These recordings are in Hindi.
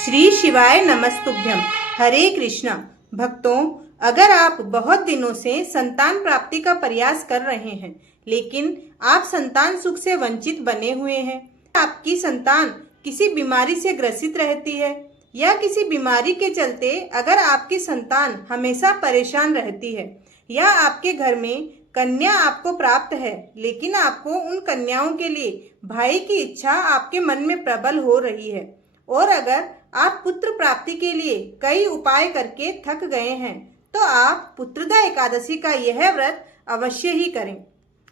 श्री शिवाय नमस्तुभ्यम। हरे कृष्णा। भक्तों, अगर आप बहुत दिनों से संतान प्राप्ति का प्रयास कर रहे हैं लेकिन आप संतान सुख से वंचित बने हुए हैं, आपकी संतान किसी बीमारी से ग्रसित रहती है या किसी बीमारी के चलते अगर आपकी संतान हमेशा परेशान रहती है या आपके घर में कन्या आपको प्राप्त है लेकिन आपको उन कन्याओं के लिए भाई की इच्छा आपके मन में प्रबल हो रही है और अगर आप पुत्र प्राप्ति के लिए कई उपाय करके थक गए हैं तो आप पुत्रदा एकादशी का यह व्रत अवश्य ही करें।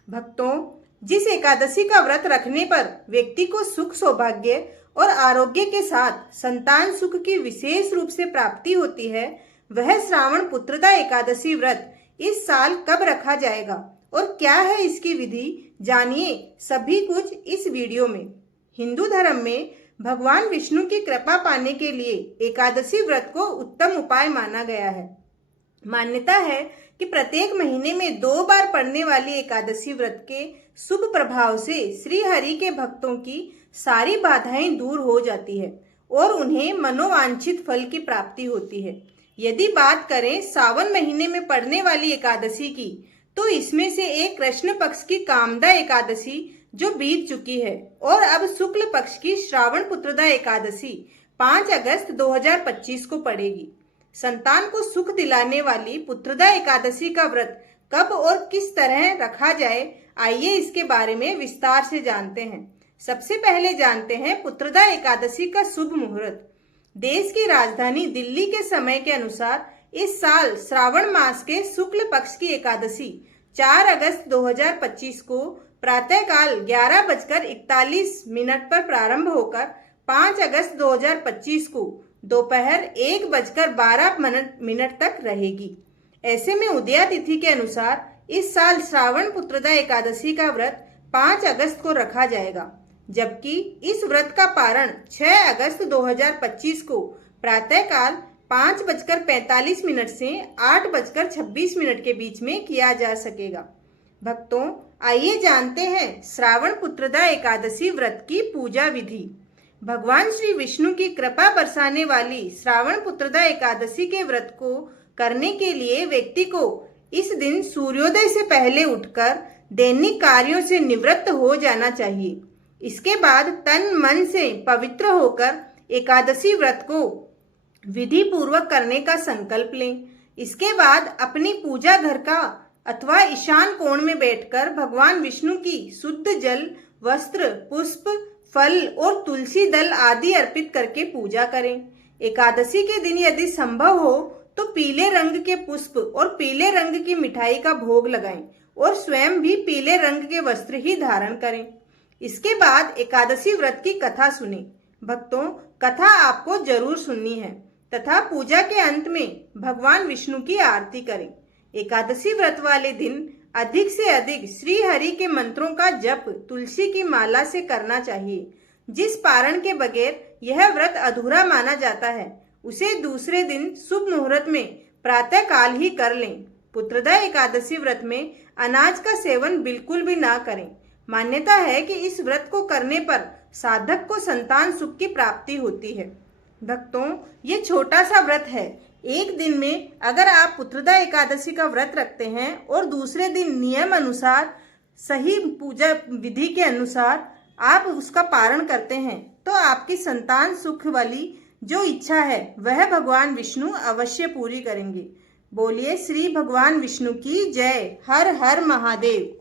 भक्तों, जिस एकादशी का व्रत रखने पर व्यक्ति को सुख सौभाग्य और आरोग्य के साथ संतान सुख की विशेष रूप से प्राप्ति होती है, वह श्रावण पुत्रदा एकादशी व्रत इस साल कब रखा जाएगा और क्या है इसकी विधि, जानिए सभी कुछ इस वीडियो में। हिंदू धर्म में भगवान विष्णु की कृपा पाने के लिए एकादशी व्रत को उत्तम उपाय माना गया है। मान्यता है कि प्रत्येक महीने में 2 बार पड़ने वाली एकादशी व्रत के शुभ प्रभाव से श्री हरि के भक्तों की सारी बाधाएं दूर हो जाती है और उन्हें मनोवांछित फल की प्राप्ति होती है। यदि बात करें सावन महीने में पड़ने वाली एकादशी की, तो इसमें से एक कृष्ण पक्ष की कामदा एकादशी जो बीत चुकी है और अब शुक्ल पक्ष की श्रावण पुत्रदा एकादशी 5 अगस्त 2025 को पड़ेगी। संतान को सुख दिलाने वाली पुत्रदा एकादशी का व्रत कब और किस तरह रखा जाए, आइए इसके बारे में विस्तार से जानते हैं। सबसे पहले जानते हैं पुत्रदा एकादशी का शुभ मुहूर्त। देश की राजधानी दिल्ली के समय के अनुसार इस साल श्रावण मास के शुक्ल पक्ष की एकादशी 4 अगस्त 2025 को प्रातःकाल 11:41 पर प्रारंभ होकर 5 अगस्त 2025 को दोपहर 1:12 तक रहेगी। ऐसे में उदया तिथि के अनुसार इस साल श्रावण पुत्रदा एकादशी का व्रत 5 अगस्त को रखा जाएगा, जबकि इस व्रत का पारण 6 अगस्त 2025 को प्रातःकाल 5:45 से 8:26 के बीच में किया जा सकेगा। भक्तों, आइए जानते हैं श्रावण पुत्रदा एकादशी व्रत की पूजा विधि। भगवान श्री विष्णु की कृपा बरसाने वाली श्रावण पुत्रदा एकादशी के व्रत को करने के लिए व्यक्ति को इस दिन सूर्योदय से पहले उठकर दैनिक कार्यों से निवृत्त हो जाना चाहिए। इसके बाद तन मन से पवित्र होकर एकादशी व्रत को विधि पूर्वक करने का संकल्प लें। इसके बाद अपनी पूजा घर का अथवा ईशान कोण में बैठकर भगवान विष्णु की शुद्ध जल, वस्त्र, पुष्प, फल और तुलसी दल आदि अर्पित करके पूजा करें। एकादशी के दिन यदि संभव हो तो पीले रंग के पुष्प और पीले रंग की मिठाई का भोग लगाएं और स्वयं भी पीले रंग के वस्त्र ही धारण करें। इसके बाद एकादशी व्रत की कथा सुनें। भक्तों, कथा आपको जरूर सुननी है तथा पूजा के अंत में भगवान विष्णु की आरती करें। एकादशी व्रत वाले दिन अधिक से अधिक श्री हरि के मंत्रों का जप तुलसी की माला से करना चाहिए। जिस पारण के बगैर यह व्रत अधूरा माना जाता है उसे दूसरे दिन शुभ मुहूर्त में प्रातः काल ही कर लें। पुत्रदा एकादशी व्रत में अनाज का सेवन बिल्कुल भी ना करें। मान्यता है कि इस व्रत को करने पर साधक को संतान सुख की प्राप्ति होती है। भक्तों, ये छोटा सा व्रत है। एक दिन में अगर आप पुत्रदा एकादशी का व्रत रखते हैं और दूसरे दिन नियम अनुसार सही पूजा विधि के अनुसार आप उसका पारण करते हैं तो आपकी संतान सुख वाली जो इच्छा है वह भगवान विष्णु अवश्य पूरी करेंगे। बोलिए श्री भगवान विष्णु की जय। हर हर महादेव।